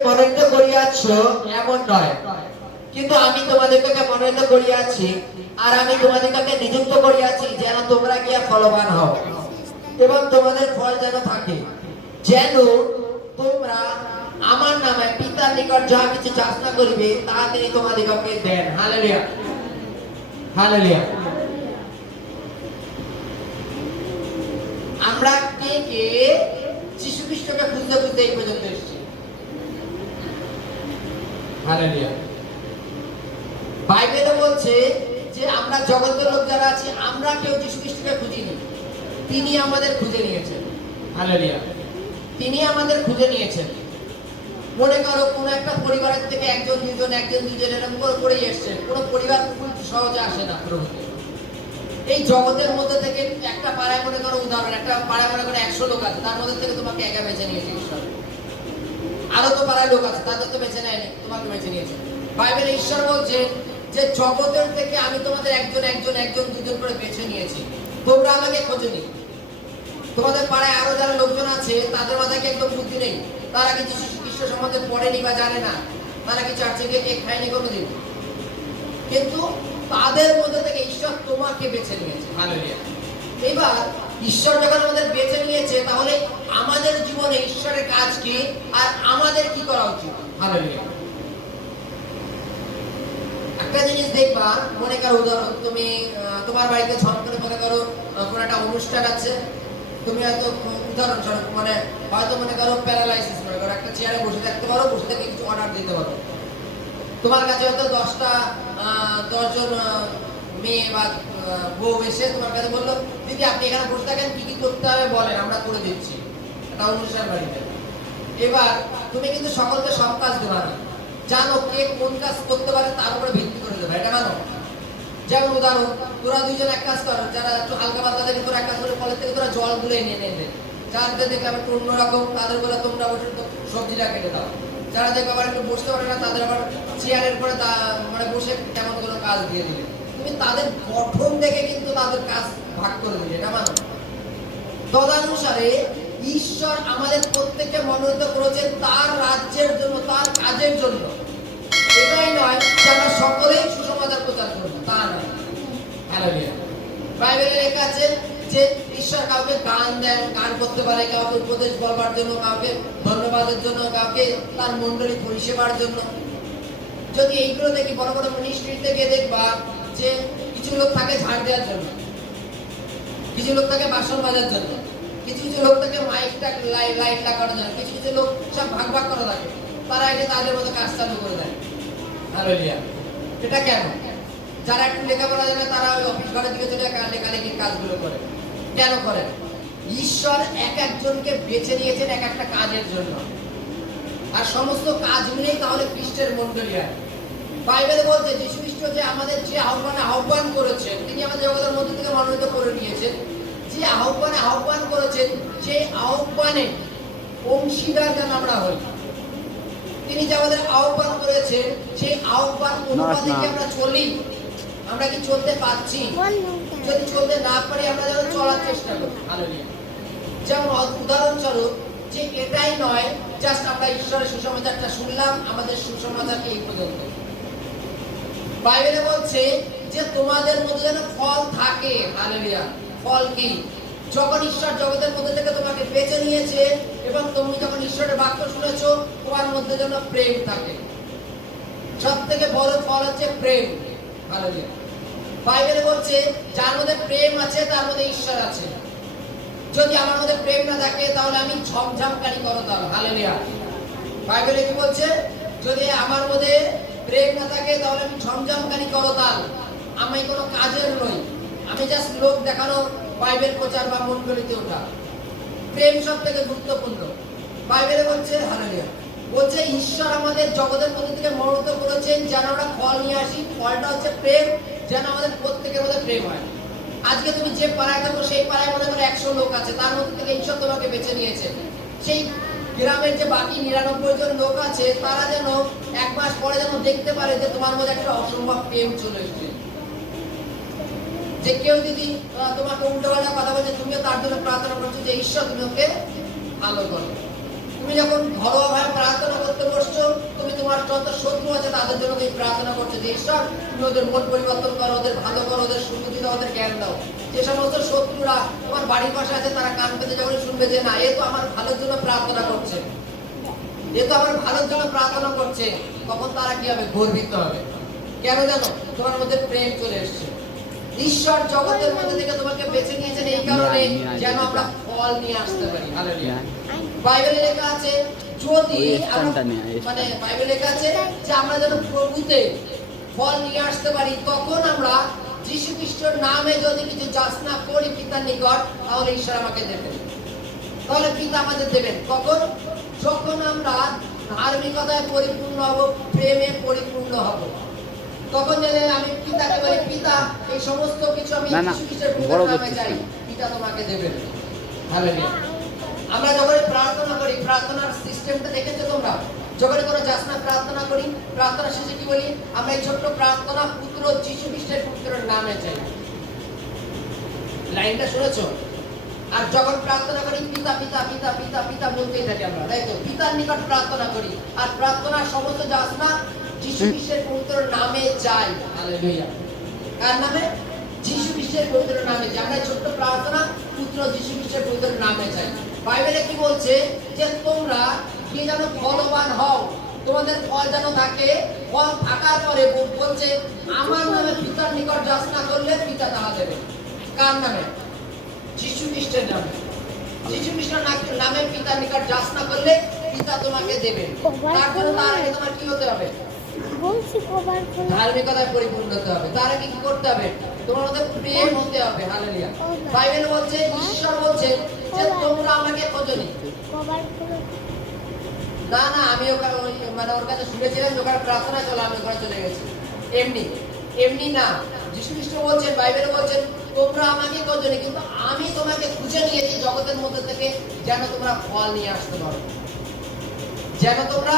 মনোনীত করিয়াছ এমন নয়, কিন্তু আমি তোমাদেরকে মনোনীত করিয়াছি, আর আমি তোমাদেরকে নিযুক্ত করিয়াছি যেন তোমরা গিয়া ফলবান হও এবং তোমাদের ফল যেন থাকে, যেন তোমরা আমার নামে পিতার নিকট যাহা কিছু চাষনা করিবে তাহা তিনি তোমাদিগকে দেন। Hallelujah, hallelujah. আমরা কে কে যীশু খ্রিস্টকে খুঁজতে খুঁজতে এই পর্যন্ত এসেছি? হালেলুয়া। বাইবেলে বলছে যে আমরা জগতের লোক যারা আছি আমরা কেউ যীশু খ্রিস্টকে খুঁজিনি, তিনি আমাদের খুঁজে নিয়েছেন। হালেলুয়া, তিনি আমাদের খুঁজে নিয়েছেন। মনে করো কোন একটা পরিবারের থেকে একজন দুজন এরকম করে এসেছেন। কোন পরিবার খুব সহজে আসে না প্রভুতে। এই জগতের মধ্যে থেকে একটা পাড়ায় মনে করো উদাহরণ, একটা পাড়ায় মনে করো 100 লোক আছে, তার মধ্যে থেকে তোমাকে একা বেছে নিয়েছে ঈশ্বর। আরো তো পাড়ায় লোক আছে, তাদের তো বেছে নেয়নি, তোমাকে বেছে নিয়েছে। বাইবেলে ঈশ্বর বলছে যে জগতের থেকে আমি তোমাদের একজন দুজন করে বেছে নিয়েছি, তোমরা আমাকে খোঁজোনি। তোমাদের পাড়ায় আরো যারা লোকজন আছে তাদের মাথায় কি একদম বুদ্ধি নেই? তারা কি যীশু খ্রিস্ট সম্বন্ধে পড়েনি বা জানে না? তারা কি চার্চে গিয়ে কেক খায়নি কোনোদিন? কিন্তু তাদের মধ্যে থেকে ঈশ্বর তোমাকে বেছে নিয়েছে। হালেলুয়া। এবার ঈশ্বর যখন আমাদের বেছে নিয়েছে, তাহলে আমাদের জীবনে ঈশ্বরের কাজ কি আর আমাদের কি করা উচিত? হালেলুয়া। একটা জিনিস দেখবা, মনে করো উদাহরণ, তুমি তোমার বাড়িতে ঝট করে মনে করো কোন একটা অনুষ্ঠান আছে, তুমি হয়তো উদাহরণস্বরূপ হয়তো মনে করো প্যারালাইসিস, মনে করো একটা চেয়ারে বসে থাকতে পারো, বসে থেকে কিছু অর্ডার দিতে পারো। তোমার কাছে হয়তো 10জন মেয়ে বা বউ এসে তোমার কাছে বললো, দিদি আপনি এখানে বসে থাকেন, কি কি করতে হবে বলেন, আমরা করে দিচ্ছি। একটা অনুষ্ঠান বাড়িতে। এবার তুমি কিন্তু সকলকে সব কাজ দেবা না, জানো কে কোন কাজ করতে পারে তার উপরে ভিত্তি করে দেবে, এটা মানো। যেমন উদাহরণ, তোরা দুইজন এক কাজ করো, যারা একটু হালকা পাতলা দেখে তোরা এক কাজ করে কলেজ থেকে তোরা জল গুলো এনে নেবে। যাদের দেখলে আবার একটু অন্যরকম, তাদের বলে তোমরা বসে সবজিটা কেটে দাও। যারা দেখবে আবার একটু বসতে পারে না, তাদের আবার চেয়ারের পরে বসে কেমন কোনো কাজ দিয়ে দিলে। তুমি তাদের গঠন দেখে কিন্তু তাদের কাজ ভাগ করে দিলে, এটা মানো। তদানুসারে ঈশ্বর আমাদের প্রত্যেককে মনোনীত করেছেন তার রাজ্যের জন্য, তার কাজের জন্য। এটাই নয় যে আমরা সকলেই সুসমাচার প্রচার করবো, তা নয়। হালেলুয়া। বাইবেলে লেখা আছে যে ঈশ্বর কাউকে গান দেন, গান করতে পারে, কাউকে উপদেশ বলবার জন্য, কাউকে ধন্যবাদের জন্য, কাউকে তার মণ্ডলী পরিষেবার জন্য। যদি এইগুলো দেখি বড় বড় মিনিস্ট্রিতে গিয়ে দেখবা যে কিছু লোক থাকে ঝাড় দেওয়ার জন্য, কিছু লোক থাকে বাসন বাজার জন্য, কিছু লোক থাকে মাইকটা লাইট লাগানোর জন্য, কিছু লোক সব ভাগ ভাগ করা থাকে। তারা এসে তাদের মতো কাজ চালু করে দেয়। হালেলুয়া। এটা কেন? যারা একটু লেখাপড়া জানে তারা ওই অফিস ঘরের দিকে চলে লেখালেখির কাজগুলো করে। কেন করে? ঈশ্বর এক একজনকে বেছে নিয়েছেন এক একটা কাজের জন্য, আর সমস্ত কাজ মিলেই তাহলে খ্রিস্টের মণ্ডলী হয়। বাইবেলে বলছে যীশু খ্রিস্ট যে আমাদের যে আহ্বান করেছেন, তিনি আমাদের জগতের মধ্যে থেকে মনোনীত করে নিয়েছেন। যে আহ্বান করেছেন, সেই আহ্বানে অংশীদার যেন আমরা হই। তিনি যে আমাদের আহ্বান করেছেন, সেই আহ্বান অনুপাতে কি আমরা চলি? আমরা কি চলতে পারছি? যদি চলতে না পারি, আমরা যেন চলার চেষ্টা করি। হালেলুয়া। যেমন উদাহরণস্বরূপ, যে এটাই নয় জাস্ট আমরা ঈশ্বরের সুসমাচারটা শুনলাম, আমাদের সুসমাচার এই পর্যন্ত। বাইবেলে বলছে যে তোমাদের মধ্যে যেন ফল থাকে। হালেলুয়া। ফল কি? যখন ঈশ্বর জগতের মধ্যে থেকে তোমাকে বেছে নিয়েছে এবং তুমি যখন ঈশ্বরের বাক্য শুনেছো, তোমার মধ্যে যেন প্রেম থাকে। সব থেকে বড় ফল হচ্ছে প্রেম। হালেলুয়া। বাইবেলে বলছে যার মধ্যে প্রেম আছে তার মধ্যে ঈশ্বর আছে। যদি আমার মধ্যে প্রেম না থাকে তাহলে আমি ঝমঝমকারী করতাম। হালেলুয়া। বাইবেলে কি বলছে? যদি আমার মধ্যে প্রেম না থাকে তাহলে আমি ঝমঝমকারী করতাম, আমি কোনো কাজের নই, আমি জাস্ট লোক দেখানো বাইবেল প্রচার বা মণ্ডলীতে ওঠা। প্রেম সব থেকে গুরুত্বপূর্ণ। বাইবেলে বলছে, হালেলুয়া, বলছে ঈশ্বর আমাদের জগতের মধ্যে থেকে মনোনীত করেছেন যেন আমরা ফল নিয়ে আসি। ফলটা হচ্ছে প্রেম, যেন আমাদের প্রত্যেকের মধ্যে প্রেম হয়। আজকে তুমি যে পাড়ায় থাকো সেই পাড়ায় মনে করো 100 লোক আছে, তার মধ্যে থেকে ঈশ্বর তোমাকে বেছে নিয়েছে। সেই গ্রামের যে বাকি 99 জন লোক আছে, তারা যেন 1 মাস পরে যেন দেখতে পারে যে তোমার মধ্যে একটা অসম্ভব প্রেম চলে এসেছে। যে কেউ যদি তোমাকে উল্টোপাল্টা কথা বলছে, তুমিও তার জন্য প্রার্থনা করছো যে ঈশ্বর তুমি ওকে ভালো করো। তুমি যখন ঘরোয়া ভাবে প্রার্থনা করতে বসছো, যত শত্রু আছে তাদের জন্য তুমি প্রার্থনা করছো যে ঈশ্বর তুমি ওদের মন পরিবর্তন করো, ওদের ভালো করো, ওদের সুবুদ্ধি দাও, ওদের জ্ঞান দাও। যে সমস্ত শত্রুরা তোমার বাড়ির পাশে আছে তারা কান পেতে যখন শুনবে যে না, এ তো আমার ভালোর জন্য প্রার্থনা করছে, এ তো আমার ভালোর জন্য প্রার্থনা করছে, তখন তারা কি হবে? গর্বিত হবে। কেন জানো? তোমার মধ্যে প্রেম চলে এসছে। ঈশ্বর জগতের মধ্যে থেকে তোমাকে বেছে নিয়েছেন এই কারণে যেন আমরা ফল নিয়ে আসতে পারি। হালেলুয়া। বাইবেলে লেখা আছে যদি মানে বাইবেলে লেখা আছে যে আমরা যেন প্রভুতে ফল নিয়ে আসতে পারি, তখন আমরা যীশু খ্রিস্টের নামে যদি কিছু যাচনা করি পিতার নিকট, তাহলে ঈশ্বর আমাকে দেবেন, তাহলে পিতা আমাদের দেবেন। কখন? যখন আমরা ধার্মিকতায় পরিপূর্ণ হব, প্রেমে পরিপূর্ণ হব, তখন যদি আমি পিতাকে বলি পিতা এই সমস্ত কিছু আমি যীশু খ্রিস্টের নামে চাই, পিতা তোমাকে দেবেন। হালেলুয়া। আমরা যখন প্রার্থনা করি, প্রার্থনার সিস্টেমটা দেখেছো তোমরা? যখন কোনো যাচনা প্রার্থনা করি, প্রার্থনা শেষে কি বলি? আমরা এই ছোট্ট প্রার্থনা পুত্র যীশু খ্রিস্টের পুত্রের নামে চাই। লাইনটা শুনেছো? আর যখন প্রার্থনা করি পিতা পিতা পিতা পিতা পিতা বলতেই থাকি আমরা, তাই তো? পিতার নিকট প্রার্থনা করি, আর প্রার্থনার সমস্ত যাচনা যীশু খ্রিস্টের পুত্রের নামে চাই। হালেলুয়া। কার নামে? যীশু খ্রিস্টের পুত্রের নামে চাই। আমরা ছোট্ট প্রার্থনা পুত্র যীশু খ্রিস্টের পুত্রের নামে চাই। বাইবেলে কি বলছে? যে তোমরা কি যেন ফলবান হও, তোমাদের ফল যেন থাকে। ফল থাকার পরে বলছে আমার নামে পিতার নিকট যাচনা করলে পিতা তাহা দেবে। কার নামে? যীশু খ্রিস্টের নামে। যীশু খ্রিস্টের নামে পিতার নিকট যাচনা করলে পিতা তোমাকে দেবে। তার জন্য তার আগে তোমার কি হতে হবে? ধার্মিকতায় পরিপূর্ণ হতে হবে। তার আগে কি করতে হবে? তোমার মধ্যে প্রেম হতে হবে। হালেলুয়া। বাইবেল বলছে, ঈশ্বর বলছে যে তোমরা আমাকে খোঁজনি। না না, আমি মানে ওর কাছে শুনেছিলাম ওখানে প্রার্থনা চলে, আমি ওখানে চলে গেছি। এমনি এমনি না। যীশু খ্রিস্ট বলছেন, বাইবেল বলছেন তোমরা আমাকে খোঁজনি, কিন্তু আমি তোমাকে খুঁজে নিয়েছি জগতের মধ্যে থেকে, যেন তোমরা ফল নিয়ে আসতে পারো, যেন তোমরা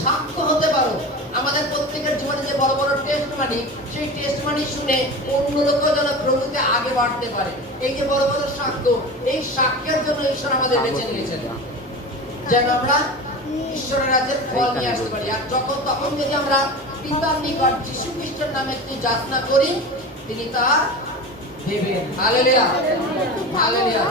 সাক্ষ্য হতে পারো। আমাদের প্রত্যেকের জীবনে যে বড় বড় টেস্টমানি, সেই টেস্টমানি শুনে অন্য লোকও যেন প্রভুতে আগে বাড়তে পারে। এই যে বড় বড় সাক্ষ্য, এই সাক্ষ্যের জন্য ঈশ্বর আমাদের বেছে নিয়েছেন, যেন আমরা ঈশ্বরের রাজ্যের ফল নিয়ে আসতে পারি। আর তখন যদি আমরা পিতার নিকট যীশু খ্রিস্টের নামে একটি যাচনা করি, তিনি তা দেবেন। হালেলুয়া। হালেলুয়া।